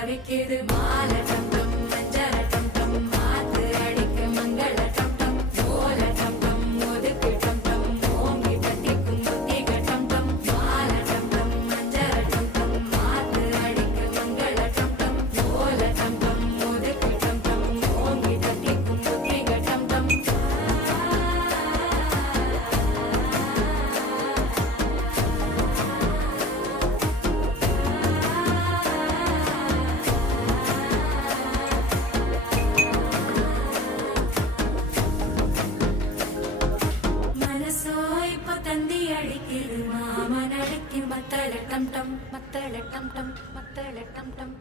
தவிக்குது மால டம் டம் மஞ்சள டம் டம் மாத்து அடிக்க மங்கள டம் டம் ஓல டம் டம் ஒதுக்கு டம் டம் ஓங்கி தட்டிக்கும் முத்திக டம் டம் மால டம் டம் மஞ்சள டம் டம் மாத்து அடிக்க மங்கள டம் டம் ஓல டம் டம் ஒதுக்கு டம் டம் ஓங்கி தட்டிக்கும் முத்திக டம் டம் மனசோ இப்போ தந்தி அடிக்குது மாமன் அடிக்கும் மத்தள டம் டம் மத்தள டம் டம் மத்தள டம் டம்